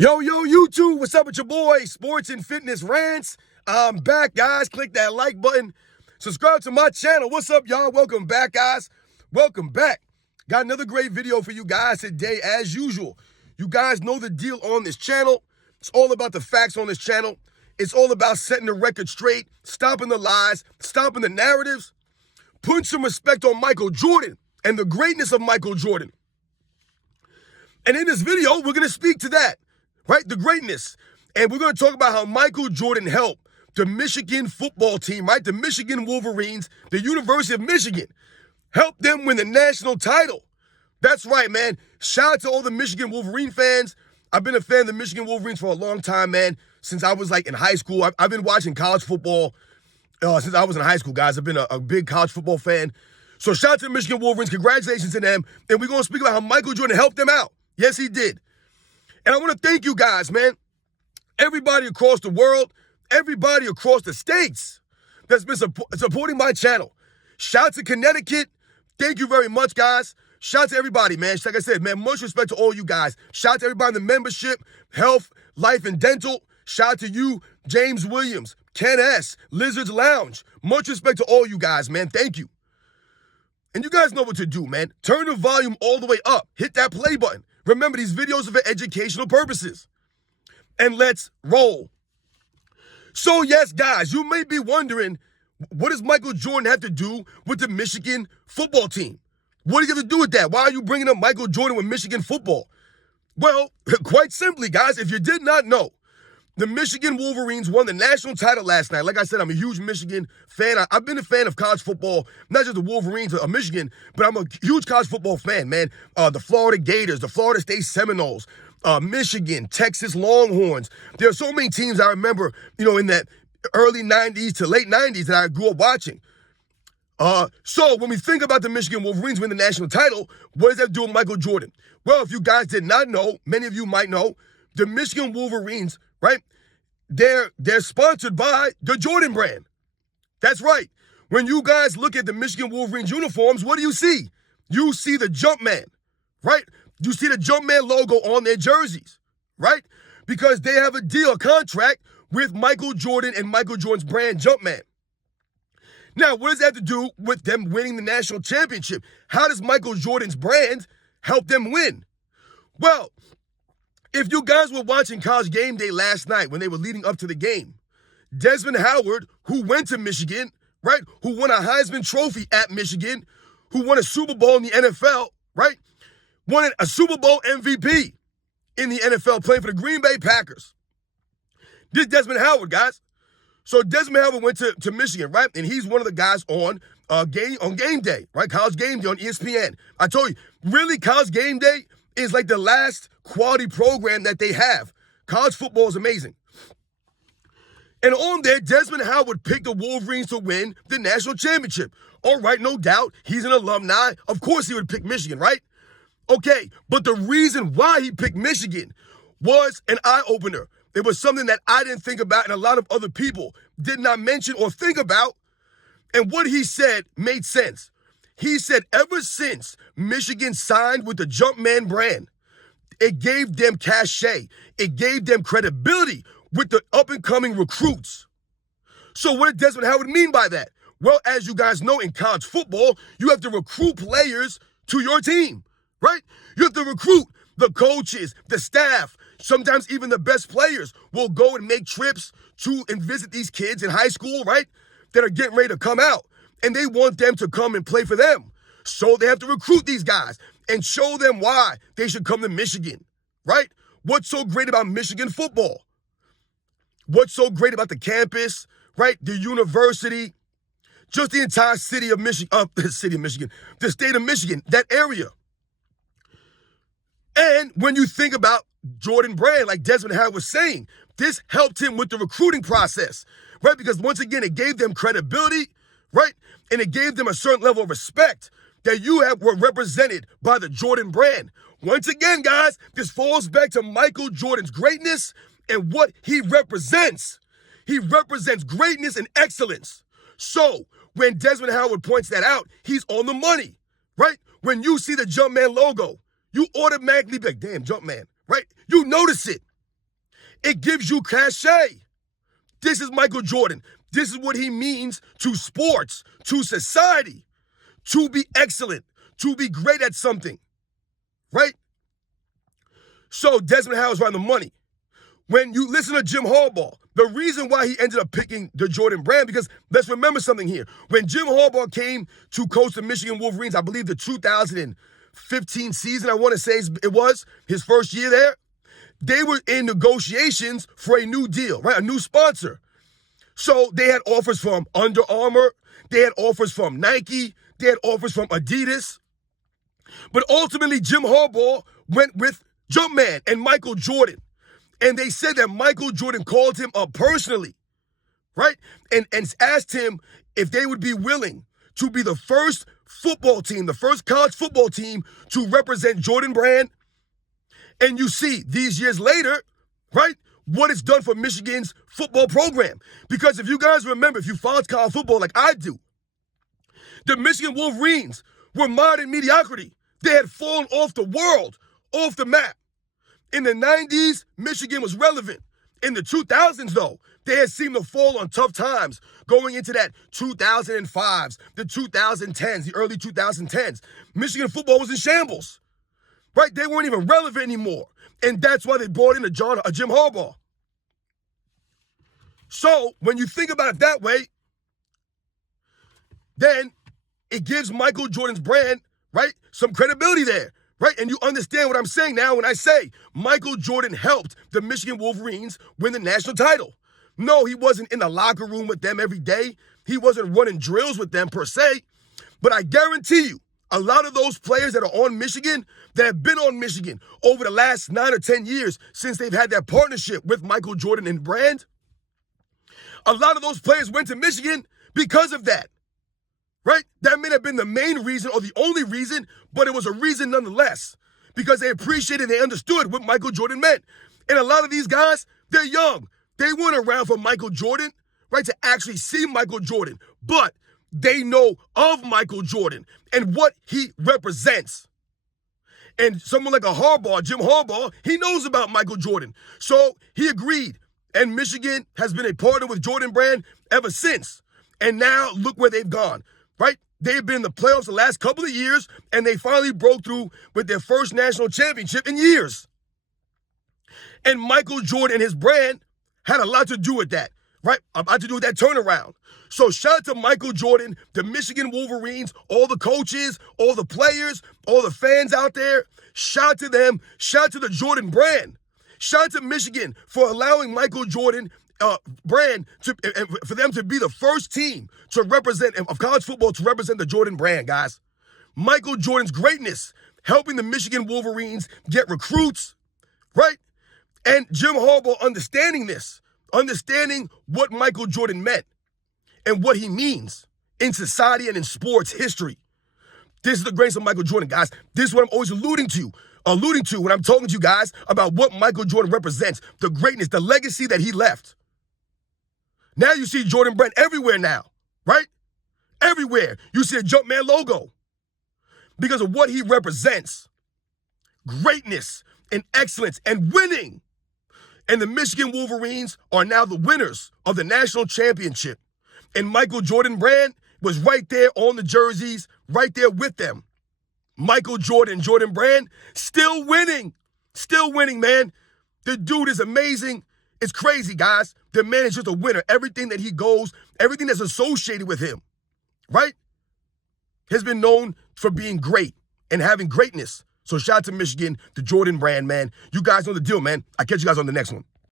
Yo, YouTube, what's up with your boy? Sports and Fitness Rants. I'm back, guys. Click that like button. Subscribe to my channel. What's up, y'all? Welcome back, guys. Welcome back. Got another great video for you guys today, as usual. You guys know the deal on this channel. It's all about the facts on this channel. It's all about setting the record straight, stopping the lies, stopping the narratives, putting some respect on Michael Jordan and the greatness of Michael Jordan. And in this video, we're going to speak to that. Right? The greatness. And we're going to talk about how Michael Jordan helped the Michigan football team, right? The Michigan Wolverines, the University of Michigan, helped them win the national title. That's right, man. Shout out to all the Michigan Wolverine fans. I've been a fan of the Michigan Wolverines for a long time, man. Since I was in high school. I've been watching college football since I was in high school, guys. I've been a big college football fan. So shout out to the Michigan Wolverines. Congratulations to them. And we're going to speak about how Michael Jordan helped them out. Yes, he did. And I want to thank you guys, man. Everybody across the world, everybody across the states that's been supporting my channel. Shout out to Connecticut. Thank you very much, guys. Shout out to everybody, man. Like I said, man, much respect to all you guys. Shout out to everybody in the membership, health, life, and dental. Shout out to you, James Williams, Ken S., Lizards Lounge. Much respect to all you guys, man. Thank you. And you guys know what to do, man. Turn the volume all the way up. Hit that play button. Remember, these videos are for educational purposes. And let's roll. So, yes, guys, you may be wondering, what does Michael Jordan have to do with the Michigan football team? What do you have to do with that? Why are you bringing up Michael Jordan with Michigan football? Well, quite simply, guys, if you did not know, the Michigan Wolverines won the national title last night. Like I said, I'm a huge Michigan fan. I've been a fan of college football, not just the Wolverines of Michigan, but I'm a huge college football fan, man. The Florida Gators, the Florida State Seminoles, Michigan, Texas Longhorns. There are so many teams I remember, in that early 90s to late 90s that I grew up watching. So when we think about the Michigan Wolverines winning the national title, what does that do with Michael Jordan? Well, if you guys did not know, many of you might know, the Michigan Wolverines, right? They're sponsored by the Jordan brand. That's right. When you guys look at the Michigan Wolverines uniforms, what do you see? You see the Jumpman, right? You see the Jumpman logo on their jerseys, right? Because they have a deal, a contract with Michael Jordan and Michael Jordan's brand Jumpman. Now, what does that have to do with them winning the national championship? How does Michael Jordan's brand help them win? Well, if you guys were watching College Game Day last night when they were leading up to the game, Desmond Howard, who went to Michigan, right, who won a Heisman Trophy at Michigan, who won a Super Bowl in the NFL, right, won a Super Bowl MVP in the NFL playing for the Green Bay Packers. This is Desmond Howard, guys. So Desmond Howard went to Michigan, right, and he's one of the guys on Game Day, right, College Game Day on ESPN. I told you, really, College Game Day is like the last quality program that they have. College football is amazing. And on there, Desmond Howard picked the Wolverines to win the national championship. All right, no doubt. He's an alumni. Of course he would pick Michigan, right? Okay, but the reason why he picked Michigan was an eye-opener. It was something that I didn't think about and a lot of other people did not mention or think about. And what he said made sense. He said ever since Michigan signed with the Jumpman brand, it gave them cachet. It gave them credibility with the up-and-coming recruits. So what did Desmond Howard mean by that? Well, as you guys know, in college football, you have to recruit players to your team, right? You have to recruit the coaches, the staff, sometimes even the best players will go and make trips to and visit these kids in high school, right, that are getting ready to come out. And they want them to come and play for them. So they have to recruit these guys and show them why they should come to Michigan, right? What's so great about Michigan football? What's so great about the campus, right? The university, just the entire city of Michigan, the state of Michigan, that area. And when you think about Jordan Brand, like Desmond Howard was saying, this helped him with the recruiting process, right? Because once again, it gave them credibility, right? And it gave them a certain level of respect that were represented by the Jordan brand. Once again, guys, this falls back to Michael Jordan's greatness and what he represents. He represents greatness and excellence. So when Desmond Howard points that out, he's on the money, right? When you see the Jumpman logo, you automatically be like, damn, Jumpman, right? You notice it. It gives you cachet. This is Michael Jordan. This is what he means to sports, to society, to be excellent, to be great at something, right? So Desmond Howard's right on the money. When you listen to Jim Harbaugh, the reason why he ended up picking the Jordan brand, because let's remember something here. When Jim Harbaugh came to coach the Michigan Wolverines, I believe the 2015 season, I want to say it was his first year there, they were in negotiations for a new deal, right? A new sponsor. So they had offers from Under Armour, they had offers from Nike, they had offers from Adidas. But ultimately, Jim Harbaugh went with Jumpman and Michael Jordan. And they said that Michael Jordan called him up personally, right? And asked him if they would be willing to be the first football team, the first college football team to represent Jordan Brand. And you see, these years later, right, what it's done for Michigan's football program. Because if you guys remember, if you followed college football like I do, the Michigan Wolverines were modern mediocrity. They had fallen off the world, off the map. In the 90s, Michigan was relevant. In the 2000s, though, they had seemed to fall on tough times going into that 2005s, the 2010s, the early 2010s. Michigan football was in shambles, right? They weren't even relevant anymore. And that's why they brought in a Jim Harbaugh. So when you think about it that way, then it gives Michael Jordan's brand, right, some credibility there. Right? And you understand what I'm saying now when I say Michael Jordan helped the Michigan Wolverines win the national title. No, he wasn't in the locker room with them every day. He wasn't running drills with them per se. But I guarantee you, a lot of those players that are on Michigan, that have been on Michigan over the last 9 or 10 years since they've had that partnership with Michael Jordan and Brand, a lot of those players went to Michigan because of that. Right? That may have been the main reason or the only reason, but it was a reason nonetheless. Because they appreciated, they understood what Michael Jordan meant. And a lot of these guys, they're young. They weren't around for Michael Jordan, right, to actually see Michael Jordan. But they know of Michael Jordan and what he represents. And someone like a Harbaugh, Jim Harbaugh, he knows about Michael Jordan. So he agreed. And Michigan has been a partner with Jordan Brand ever since. And now look where they've gone. Right? They've been in the playoffs the last couple of years, and they finally broke through with their first national championship in years. And Michael Jordan and his brand had a lot to do with that, right? A lot to do with that turnaround. So shout out to Michael Jordan, the Michigan Wolverines, all the coaches, all the players, all the fans out there. Shout out to them. Shout out to the Jordan brand. Shout out to Michigan for allowing Michael Jordan brand for them to be the first team to represent of college football to represent the Jordan brand, guys. Michael Jordan's greatness helping the Michigan Wolverines get recruits, right? And Jim Harbaugh understanding this, understanding what Michael Jordan meant and what he means in society and in sports history. This is the greatness of Michael Jordan, guys. This is what I'm always alluding to when I'm talking to you guys about what Michael Jordan represents, the greatness, the legacy that he left. Now you see Jordan Brand everywhere now, right? Everywhere. You see a Jumpman logo because of what he represents. Greatness and excellence and winning. And the Michigan Wolverines are now the winners of the national championship. And Michael Jordan Brand was right there on the jerseys, right there with them. Michael Jordan, Jordan Brand, still winning, man. The dude is amazing. It's crazy, guys. The man is just a winner. Everything that he goes, everything that's associated with him, right, has been known for being great and having greatness. So shout out to Michigan, the Jordan brand, man. You guys know the deal, man. I'll catch you guys on the next one.